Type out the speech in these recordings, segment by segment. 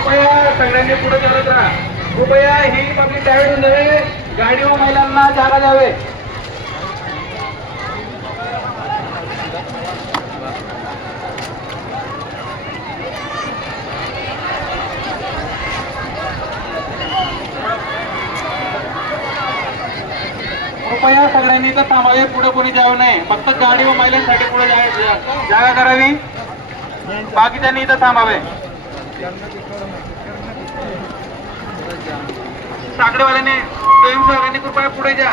कृपया सगळ्यांनी पुढे चालत राहा. कृपया ही पब्लिक डायव्हर्ट होऊन जावे. गाडी व महिलांना जागा द्यावे. कृपया सगळ्यांनी इथं थांबावे. पुढे कोणी जावे नाही. फक्त गाडी व महिलांसाठी पुढे जागा करावी. बाकीच्यांनी इथं थांबावे. साखरेवाल्याने स्वयंसेवकांनी कृपया पुढे जा.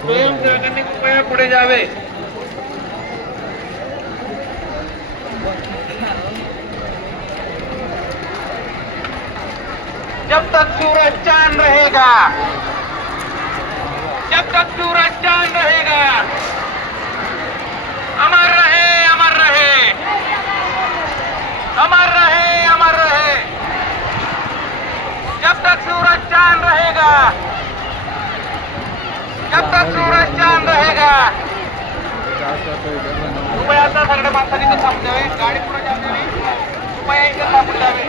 स्वयंसेवकांनी कृपया पुढे जावे. जब तक सूरज चांद रहेगा, जब तक सूरज चांद रहेगा, अमर रहे, अमर रहे, अमर रहे, अमर रहे. जब तक सूरज चांद रहेगा, जब तक सूरज चांद रहेगा. कृपया आता सगळ्या माणसांनी इथं थांबून द्यावे. गाडी पुढे जाऊ द्यावी. कृपया इथं थांबून द्यावे.